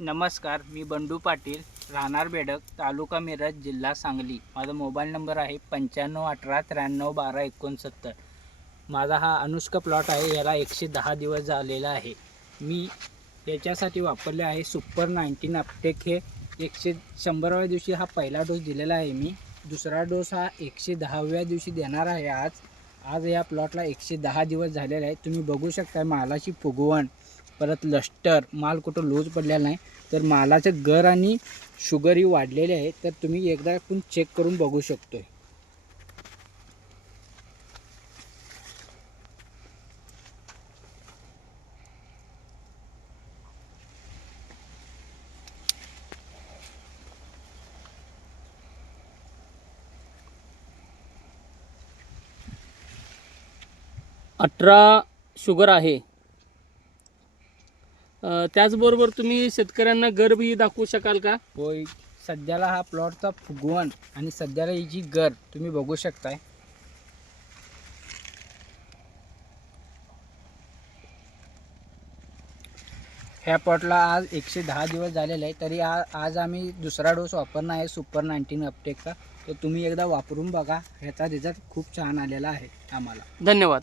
नमस्कार मी बंडू पाटील राहणार बेडक तालुका मिरज जिल्हा सांगली. माझा मोबाईल नंबर आहे पंच्याण्णव अठरा त्र्याण्णव बारा एकोणसत्तर. माझा हा अनुष्का प्लॉट आहे याला एकशे दहा दिवस झालेला आहे. मी याच्यासाठी वापरले आहे सुपर नाईन्टीन अपटेक. हे एकशे शंभराव्या दिवशी हा पहिला डोस दिलेला आहे मी. दुसरा डोस हा एकशे दहाव्या दिवशी देणार आहे आज. आज या प्लॉटला एकशे दहा दिवस झालेले आहे. तुम्ही बघू शकता मालाची फुगवण. परत लष्टर माल कुठं लूज पडलेला नाही. तर मालाचं गर आणि शुगरही वाढलेले आहे. तर तुम्ही एकदा पण चेक करून बघू शकतो अठरा शुगर आहे. त्याचबरोबर तुम्ही शेतकऱ्यांना गर्भही दाखवू शकाल का? होय. सध्याला हा प्लॉटचा फुगवण आणि सध्याला ही जी गर तुम्ही बघू शकताय. ह्या प्लॉटला आज एकशे दहा दिवस झालेले आहे तरी आ आज आम्ही दुसरा डोस वापरणार आहे सुपर नाईन्टीन अपटेकचा. तर तुम्ही एकदा वापरून बघा. ह्याचा रिझल्ट खूप छान आलेला आहे आम्हाला. धन्यवाद.